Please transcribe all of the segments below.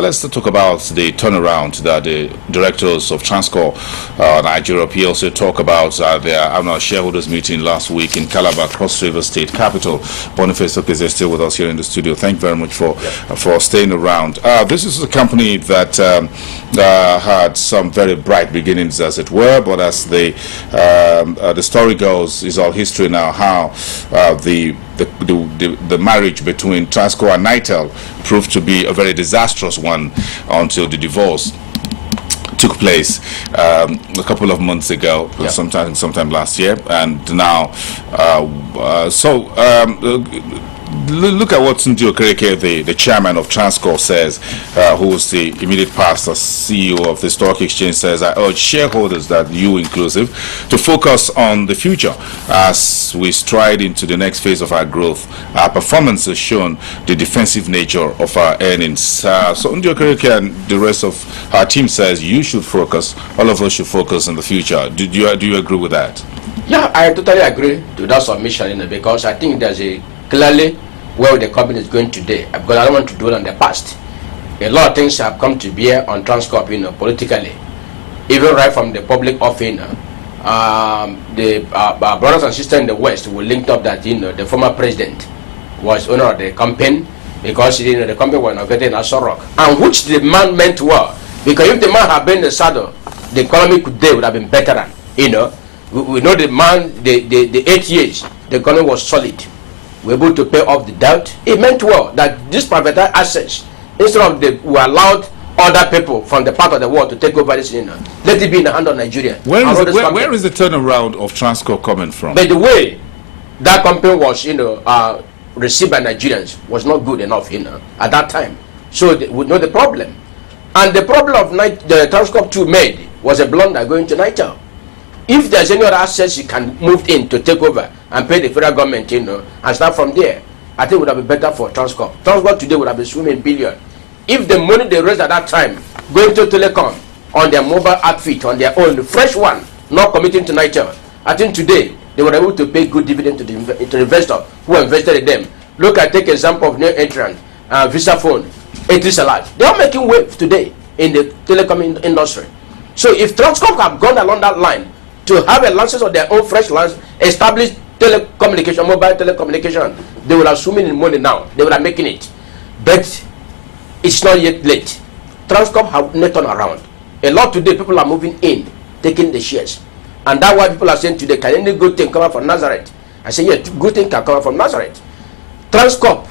Let's talk about the turnaround that the directors of Transcorp Nigeria PLC talk about their annual shareholders meeting last week in Calabar, Cross River State Capital. Boniface Okeze is still with us here in the studio. Thank you very much for staying around. This is a company that had some very bright beginnings, as it were, but as the story goes, is all history now. How the marriage between Transcorp and Nitel proved to be a very disastrous one until the divorce took place a couple of months ago, sometime last year, and now look at what Tunde Okereke, the chairman of Transcorp, says, who is the immediate past CEO of the stock exchange, says, I urge shareholders, that you inclusive, to focus on the future as we stride into the next phase of our growth. Our performance has shown the defensive nature of our earnings. So Tunde Okereke and the rest of our team says you should focus, all of us should focus on the future. Do you agree with that? Yeah, I totally agree to that submission, because I think there's a clearly where the company is going today, because I don't want to dwell on the past. A lot of things have come to bear on Transcorp, politically, even right from the public office. The brothers and sisters in the West were linked up that the former president was owner of the company, because the company was located in Asorok, and which the man meant well, because if the man had been in the saddle, the economy today would have been better. We know the man, the 8 years, the economy was solid. We're able to pay off the debt. It meant well that these privatized assets, instead of we allowed other people from the part of the world to take over this, let it be in the hand of Nigeria. Where is the turnaround of Transcorp coming from? But the way that company was, received by Nigerians was not good enough, at that time. So we know the problem, and the problem of the Transcorp 2 made was a blunder going to Nitel. If there's any other assets you can move in to take over and pay the federal government, and start from there, I think it would have been better for Transcorp. Transcorp today would have been swimming billion. If the money they raised at that time going to telecom on their mobile outfit, on their own, fresh one, not committing to Nitel, I think today they were able to pay good dividend to the investor who invested in them. Take example of new entrant, Visa Phone, Etisalat. They are making waves today in the telecom industry. So if Transcorp have gone along that line, to have a license of their own fresh license, established telecommunication, mobile telecommunication, they will have swimming in money now. They will have making it. But it's not yet late. Transcorp have not turned around. A lot today, people are moving in, taking the shares. And that's why people are saying today, can any good thing come out from Nazareth? I say, yeah, good thing can come out from Nazareth. Transcorp,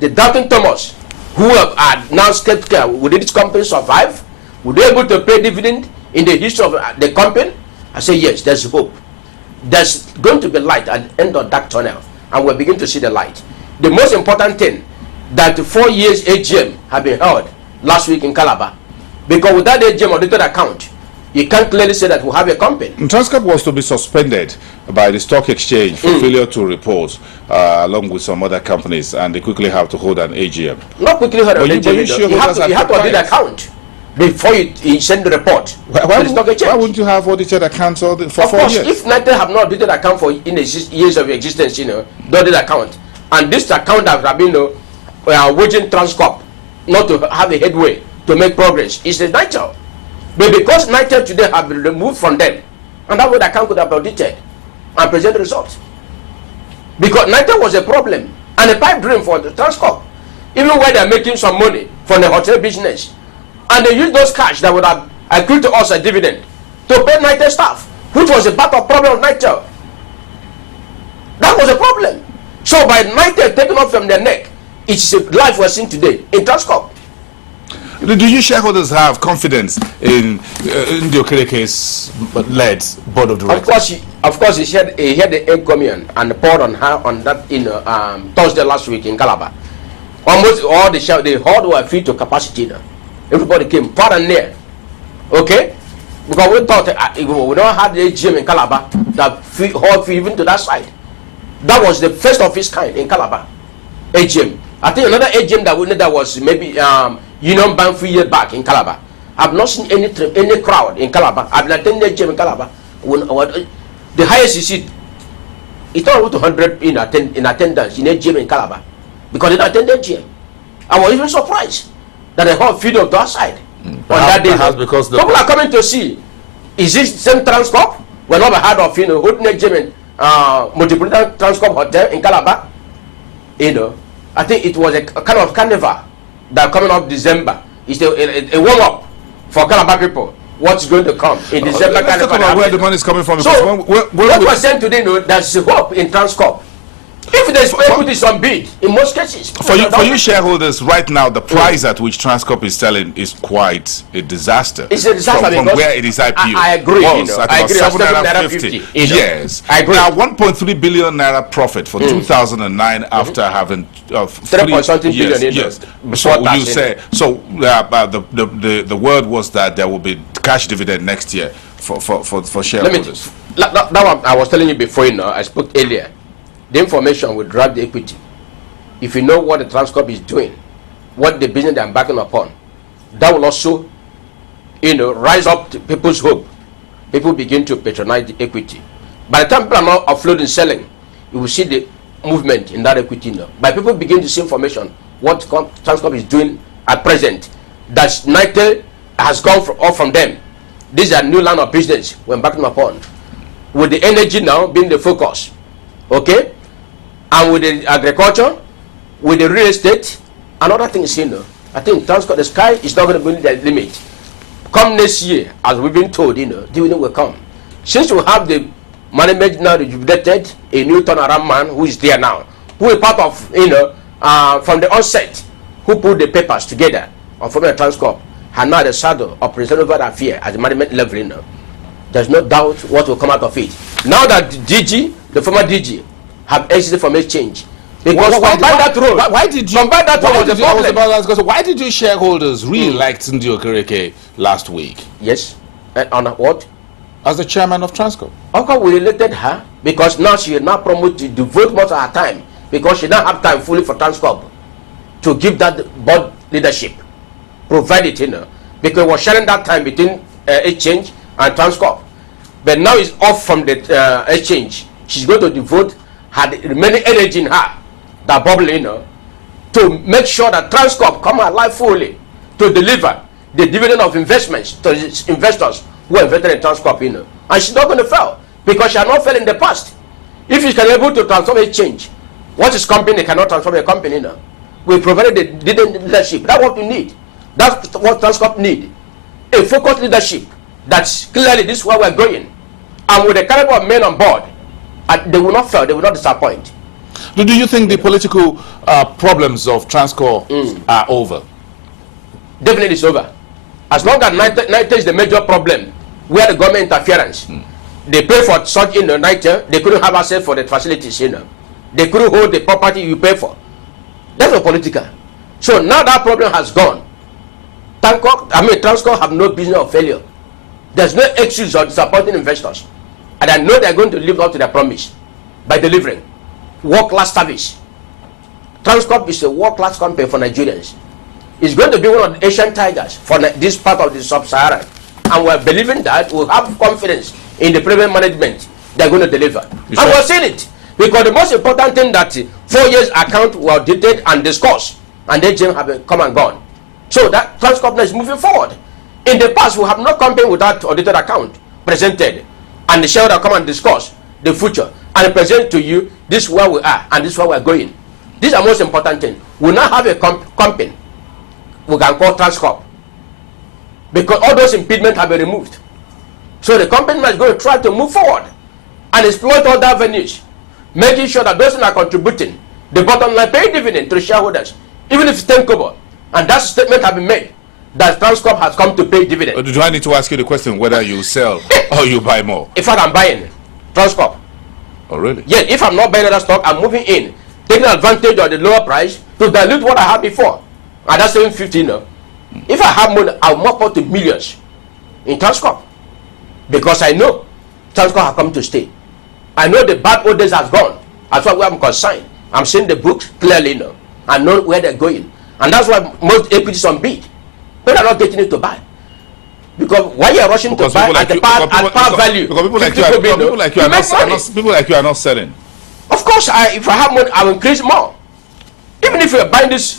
the Doubting Thomas, who are now skeptical, would this company survive? Would they be able to pay dividend in the history of the company? I say yes, there's hope. There's going to be light at the end of that tunnel, and we're beginning to see the light. The most important thing, that the 4 years AGM have been held last week in Calabar, because without the AGM audited account, you can't clearly say that we have a company. Transcorp was to be suspended by the stock exchange for failure to report, along with some other companies, and they quickly have to hold an AGM. Not quickly hold an AGM. You have to audit the account before you send the report. Why wouldn't you have audited accounts for 4 years? Of course, if Nitel have not audited account for in the years of existence, the audit account, and this account that have been waging Transcorp not to have a headway to make progress, is the Nitel. But because Nitel today have been removed from them, and that way the account could have been audited and present the results. Because Nitel was a problem and a pipe dream for the Transcorp, even where they're making some money from the hotel business. And they use those cash that would have accrued to us a dividend to pay Nitel staff, which was a part of problem of Nitel. That was a problem. So by Nitel taking off from their neck, it's a life we're seeing today in Transcorp. Do you shareholders have confidence in the Okereke's led board of directors? Of course, he had the egg communion and poured on her on that Thursday last week in Calabar. Almost all the hall were filled to capacity now. Everybody came far and near. Okay? Because we thought we don't have the AGM in Calabar that hall even to that side. That was the first of its kind in Calabar. AGM. I think another AGM that we know that was maybe Union Bank 3 years back in Calabar. I've not seen any crowd in Calabar. I've not attended AGM in Calabar. The highest you see, it's not over to 100 in attendance in AGM in Calabar. Because they don't attend AGM. I was even surprised. that the whole feed to our side. On that day, because the people are coming to see. Is this same Transcorp? We never heard of Holding German Metropolitan Transcorp Hotel in Calabar. I think it was a kind of carnival that coming up December. It's a warm up for Calabar people. What's going to come in December? Let's talk about where the money is coming from. So what we're saying today, there's hope in Transcorp. If there's equity on bid, in most cases. For you shareholders, right now, the price at which Transcorp is selling is quite a disaster. It's a disaster from where it is IPO. I agree. At I agree. about 7.50. Yes. I agree. Now, 1.3 billion naira profit for 2009 after having 3.something billion. Yes. So you say the word was that there will be cash dividend next year for shareholders. That one I was telling you before. I spoke earlier. The information will drive the equity. If you know what the Transcorp is doing, what the business they are backing upon, that will also, rise up to people's hope. People begin to patronize the equity. By the time people are not offloading, selling, you will see the movement in that equity now. By people begin to see information, what Transcorp is doing at present, that NITEL has gone off from them. These are new line of business we're backing upon. With the energy now being the focus, okay? And with the agriculture, with the real estate, and other things, I think Transcorp, the sky is not going to be the limit. Come next year, as we've been told, dividend will come. Since we have the management now rejuvenated, a new turnaround man who is there now, who is part of, from the onset, who put the papers together on forming a Transcorp, and now the saddle of president over that fear at the management level, there's no doubt what will come out of it. Now that the former DG, have exited from exchange. Because why did you shareholders really like Tunde Okereke last week? Yes. On what? As the chairman of Transcorp. Okay, we elected her because now she is now promoted to devote most of her time because she don't have time fully for Transcorp to give that board leadership. Provided, because we were sharing that time between exchange and Transcorp. But now it's off from the exchange. She's going to devote her remaining energy in her, that bubble, to make sure that Transcorp come alive fully to deliver the dividend of investments to investors who are invested in Transcorp, And she's not going to fail because she has not failed in the past. If she can be able to transform a change, what is company cannot transform a company, We provided the dividend leadership. That's what we need. That's what Transcorp need. A focused leadership. That's clearly this is where we're going. And with the caliber of men on board, they will not fail, they will not disappoint. Do you think the political problems of Transcorp are over? Definitely it's over. As long as NITEL is the major problem, where the government interference, they pay for such NITEL, they couldn't have access for the facilities, They couldn't hold the property you pay for. That's not political. So now that problem has gone. Transcorp have no business of failure. There's no excuse of disappointing investors. And I know they're going to live up to their promise by delivering world-class service. Transcorp is a world-class company for Nigerians. It's going to be one of the Asian tigers for this part of the sub-Saharan. And we're believing that we'll have confidence in the private management they're going to deliver. And we're seeing it. Because the most important thing that 4 years account were audited and discussed, and they just have come and gone. So that Transcorp is moving forward. In the past, we have no company without audited account presented, and the shareholder come and discuss the future and present to you this is where we are and this is where we're going. These are most important things. We now have a company we can call Transcorp because all those impediments have been removed. So the company is going to try to move forward and exploit all the avenues, making sure that those who are contributing the bottom line pay dividend to the shareholders, even if it's 10 kobo. And that statement has been made that Transcorp has come to pay dividend. Do I need to ask you the question whether you sell or you buy more? In fact, I'm buying Transcorp. Oh, really? Yeah, if I'm not buying other stock, I'm moving in, taking advantage of the lower price to dilute what I had before. And that's 750 now. If I have money, I'll mop up to millions in Transcorp. Because I know Transcorp has come to stay. I know the bad old days has gone. As far as I'm concerned, I'm seeing the books clearly now. I know where they're going. And that's why most equities on bid. But I'm not getting it to buy. Because why you're rushing to buy at the par value? Because people like you are not selling. Of course, if I have money, I will increase more. Even if you're buying this,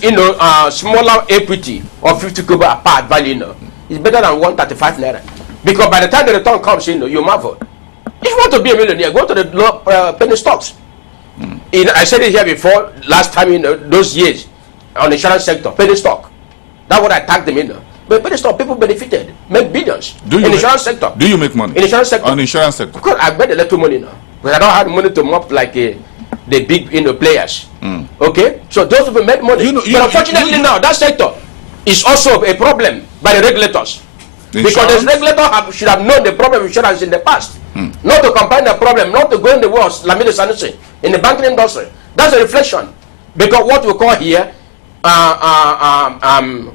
smaller equity of 50 kobo apart value, it's better than 135 naira. Because by the time the return comes, you marvel. If you want to be a millionaire, go to the low penny stocks. I said it here before, last time, those years, on the insurance sector, penny stock. That's what I tagged them in. But penny stock, people benefited, make billions. In the insurance sector. Do you make money? In the insurance sector. On the insurance sector. Of course, I made a little money now. Because I don't have money to mop like the big players. Okay? So those people make money. But unfortunately now, that sector is also a problem by the regulators. Because the regulator should have known the problem of insurance in the past. Not to combine the problem, not to go in the worst, Lamido Sanusi, in the banking industry. That's a reflection. Because what we call here,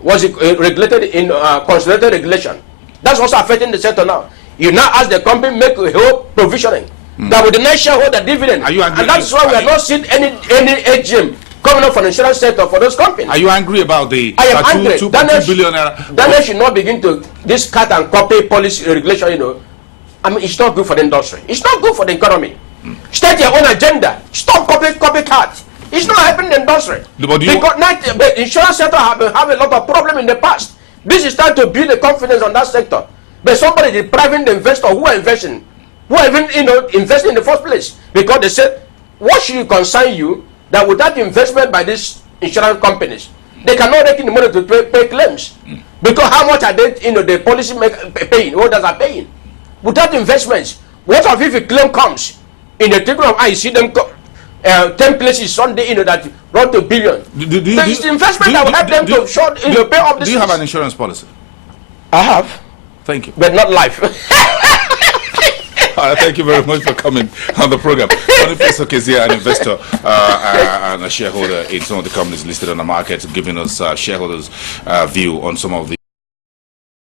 was it regulated in consolidated regulation. That's also affecting the sector now. You now ask the company make a whole provisioning that would deny shareholder dividend. And that's why we have not seen any AGM coming up from the insurance sector for those companies. Are you angry about the I am angry. 2 billion naira? Daniel should not begin to this cut and copy policy regulation, I mean, it's not good for the industry. It's not good for the economy. State your own agenda. Stop copycat. It's not helping the industry. Because the insurance sector have a lot of problem in the past. This is time to build the confidence on that sector. But somebody depriving the investor who are investing, who are even investing in the first place. Because they said, what should concern you that without investment by these insurance companies, they cannot take in the money to pay claims. Because how much are they, the policy paying, holders are paying? Without investments, what if a claim comes in the treatment of I see them 10 places Sunday, that run to billion. It's the investment that will help them to short, pay off this. Do you have an insurance policy? I have. Thank you. But not life. Thank you very much for coming on the program. Boniface Okezie, an investor and a shareholder in some of the companies listed on the market, giving us shareholders' view on some of the